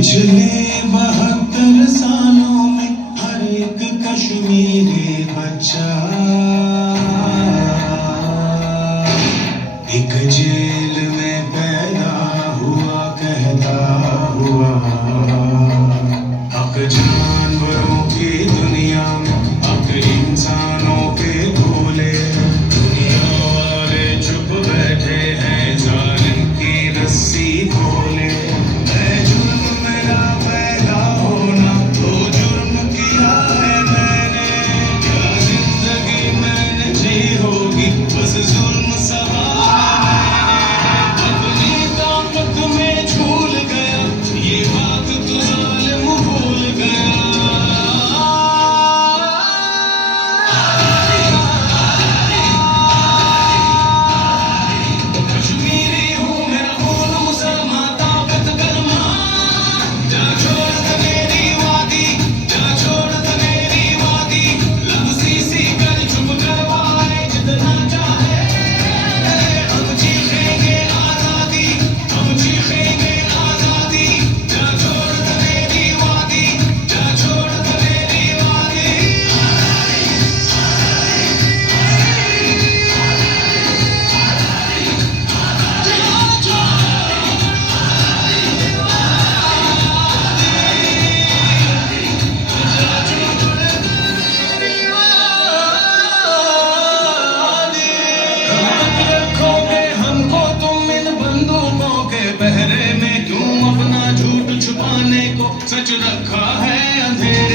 पिछले 72 सालों में हर एक कश्मीरी बच्चा एक जेल में पैदा हुआ कहता हुआ हक जानवरों की दुनिया में हक इंसानों के भूले दुनिया वाले चुप बैठे हैं जालिम की रस्सी खोले बस जुल्म सहा अपनी ताकत में झूल गया ये बात तो जालिम भूल गया कश्मीरी हूँ मेरा खून मुसलमान ताकत कलमा जा छोड़ दलेरी वादी जा छोड़ दलेरी वादी लफ्ज़ी सी कर चुप करवाए जितना पहरे में क्यों अपना झूठ छुपाने को सच रखा है अंधेरे